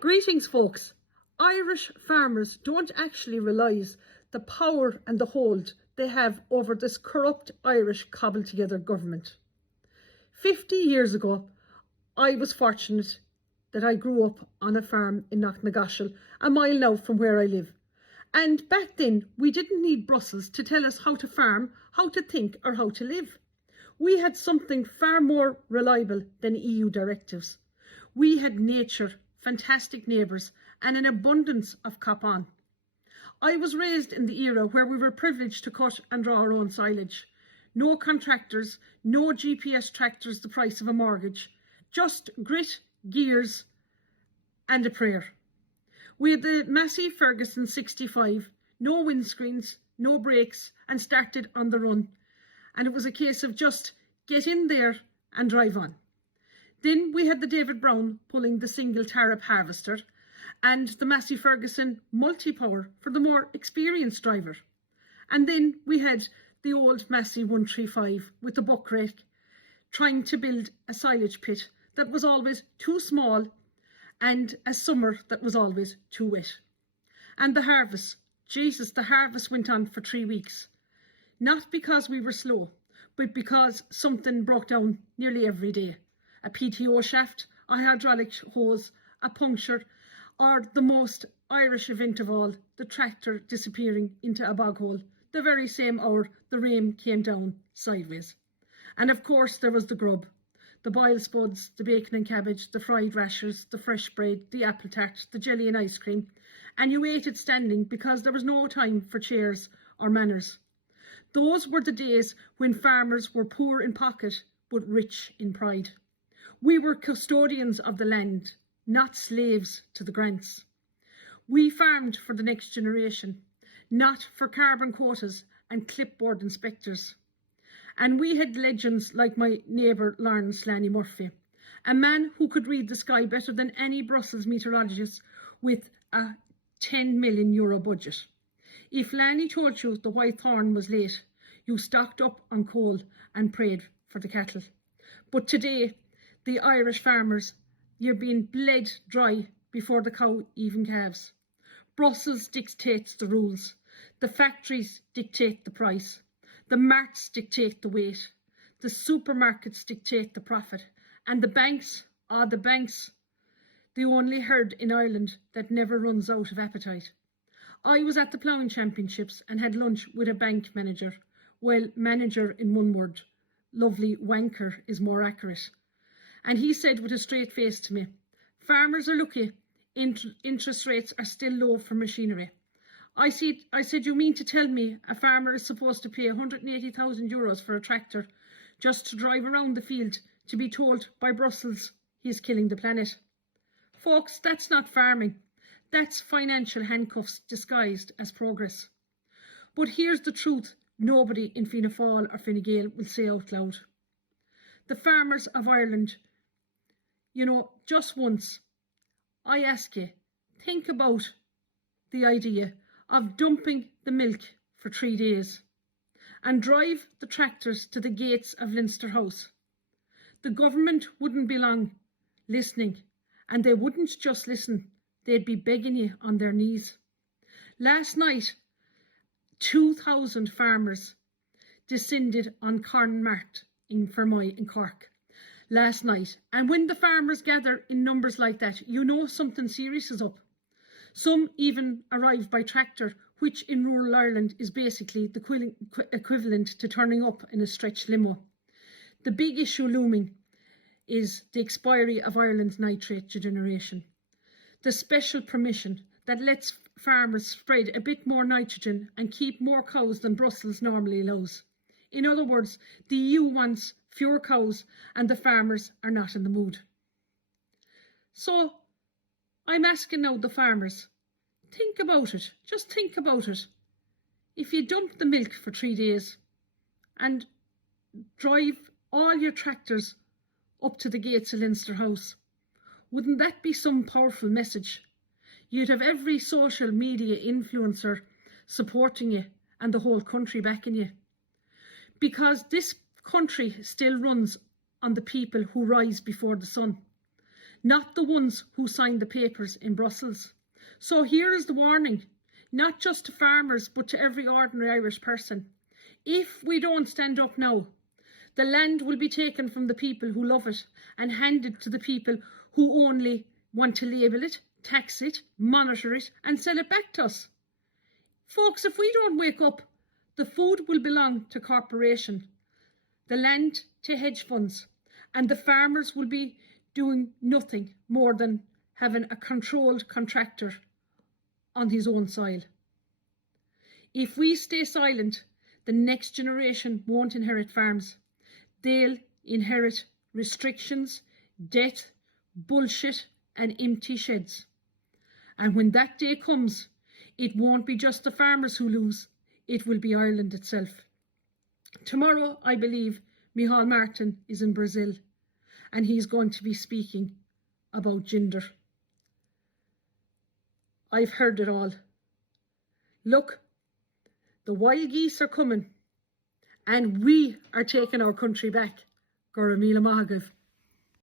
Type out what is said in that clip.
Greetings, folks. Irish farmers don't actually realise the power and the hold they have over this corrupt Irish cobbled together government. 50 years ago, I was fortunate that I grew up on a farm in Knocknagoshel, a mile now from where I live. And back then, we didn't need Brussels to tell us how to farm, how to think, or how to live. We had something far more reliable than EU directives. We had nature, fantastic neighbours, and an abundance of cop on. I was raised in the era where we were privileged to cut and draw our own silage. No contractors, no GPS tractors the price of a mortgage, just grit, gears, and a prayer. We had the Massey Ferguson 65, no windscreens, no brakes, and started on the run. And it was a case of just get in there and drive on. Then we had the David Brown pulling the single Tarab harvester and the Massey Ferguson multi-power for the more experienced driver. And then we had the old Massey 135 with the buck rake trying to build a silage pit that was always too small and a summer that was always too wet. And the harvest, Jesus, the harvest went on for 3 weeks. Not because we were slow, but because something broke down nearly every day. A PTO shaft, a hydraulic hose, a puncture, or the most Irish event of all, the tractor disappearing into a bog hole, the very same hour the rain came down sideways. And of course there was the grub, the boiled spuds, the bacon and cabbage, the fried rashers, the fresh bread, the apple tart, the jelly and ice cream, and you ate it standing because there was no time for chairs or manners. Those were the days when farmers were poor in pocket but rich in pride. We were custodians of the land, not slaves to the grants. We farmed for the next generation, not for carbon quotas and clipboard inspectors. And we had legends like my neighbour Lawrence Lanny Murphy, a man who could read the sky better than any Brussels meteorologist with a €10 million budget. If Lanny told you the Whitethorn was late, you stocked up on coal and prayed for the cattle. But today, the Irish farmers, you're being bled dry before the cow even calves. Brussels dictates the rules. The factories dictate the price. The marts dictate the weight. The supermarkets dictate the profit. And the banks, the only herd in Ireland that never runs out of appetite. I was at the ploughing championships and had lunch with a bank manager. Well, manager in one word. Lovely wanker is more accurate. And he said with a straight face to me, farmers are lucky, interest rates are still low for machinery. I said, you mean to tell me a farmer is supposed to pay €180,000 for a tractor just to drive around the field to be told by Brussels he's killing the planet? Folks, that's not farming. That's financial handcuffs disguised as progress. But here's the truth nobody in Fianna Fáil or Fine Gael will say out loud. The farmers of Ireland, just once, I ask you, think about the idea of dumping the milk for 3 days and drive the tractors to the gates of Leinster House. The government wouldn't be long listening, and they wouldn't just listen, they'd be begging you on their knees. Last night, 2,000 farmers descended on Corn Mart in Fermoy in Cork last night. And when the farmers gather in numbers like that, you know something serious is up. Some even arrive by tractor, which in rural Ireland is basically the equivalent to turning up in a stretched limo. The big issue looming is the expiry of Ireland's nitrate generation. The special permission that lets farmers spread a bit more nitrogen and keep more cows than Brussels normally allows. In other words, the EU wants fewer cows and the farmers are not in the mood. So I'm asking now the farmers, think about it, just think about it. If you dump the milk for 3 days and drive all your tractors up to the gates of Leinster House, wouldn't that be some powerful message? You'd have every social media influencer supporting you and the whole country backing you. Because this country still runs on the people who rise before the sun. not the ones who signed the papers in Brussels. So here is the warning, not just to farmers, but to every ordinary Irish person. If we don't stand up now, the land will be taken from the people who love it and handed to the people who only want to label it, tax it, monitor it and sell it back to us. Folks, if we don't wake up, the food will belong to corporation, the land to hedge funds, and the farmers will be doing nothing more than having a controlled contractor on his own soil. If we stay silent, the next generation won't inherit farms. They'll inherit restrictions, debt, bullshit and empty sheds. And when that day comes, it won't be just the farmers who lose, it will be Ireland itself. Tomorrow, I believe, Micheál Martin is in Brazil and he's going to be speaking about gender. I've heard it all. Look, the wild geese are coming and we are taking our country back. Gora Míle Maith Agaibh.